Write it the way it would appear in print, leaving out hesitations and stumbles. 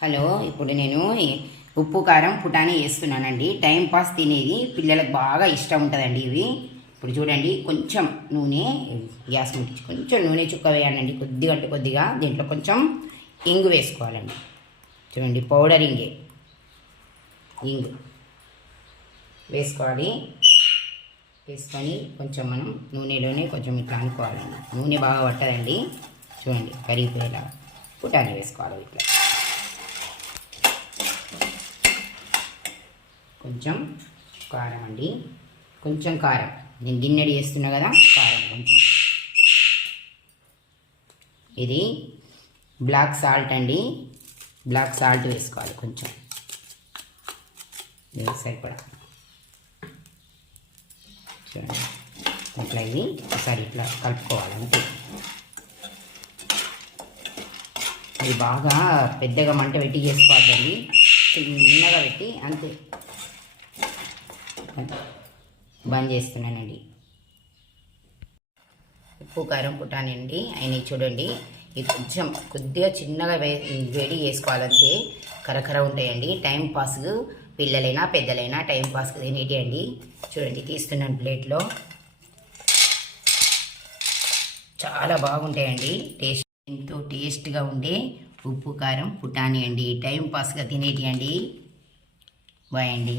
Hello, ఇప్పుడు నేను ఉప్పు కారం పుటానీ వేస్తున్నానండి. టైం పాస్ తినేది పిల్లలకు బాగా ఇష్టం ఉంటుందండి ఇవి. ఇప్పుడు చూడండి, కొంచెం నూనె గ్యాస్ ముట్టించి కొంచెం నూనె చుక్క వేయాలండి, కొద్దిగా అంటే కొద్దిగా. దీంట్లో కొంచెం ఇంగు వేసుకోవాలండి. చూడండి, పౌడర్ ఇంగు వేసుకోవాలి. వేసుకొని కొంచెం మనం నూనెలోనే కొంచెం ఇట్లా అనుకోవాలండి. నూనె బాగా పట్టదండి. చూడండి, కరిగిపోయేలా పుటానీ వేసుకోవాలి. ఇట్లా కొంచెం కారం అండి, కొంచెం కారం. నేను గిన్నెడి వేస్తున్నా కదా, కారం కొంచెం. ఇది బ్లాక్ సాల్ట్ అండి, బ్లాక్ సాల్ట్ వేసుకోవాలి కొంచెం, సరిపడా. చూడండి, ఇట్లా ఇది ఒకసారి ఇట్లా కలుపుకోవాలి అంతే. ఇది బాగా పెద్దగా మంట పెట్టి చేసుకోవద్దండి, చిన్నగా పెట్టి అంతే. బంద్ చేస్తున్నానండి. ఉప్పు కారం పుటానీ అండి అయినా చూడండి. ఇది కొంచెం కొద్దిగా చిన్నగా వేడి చేసుకోవాలంటే కరకర ఉంటాయండి. టైం పాస్ పిల్లలైనా పెద్దలైనా టైం పాస్కి తినేటి అండి. చూడండి, తీస్తున్నాను ప్లేట్లో. చాలా బాగుంటాయండి, టేస్ట్ ఎంతో టేస్ట్గా ఉండే ఉప్పు కారం పుటానీ అండి. టైం పాస్గా తినేటి అండి. బాయ్ అండి.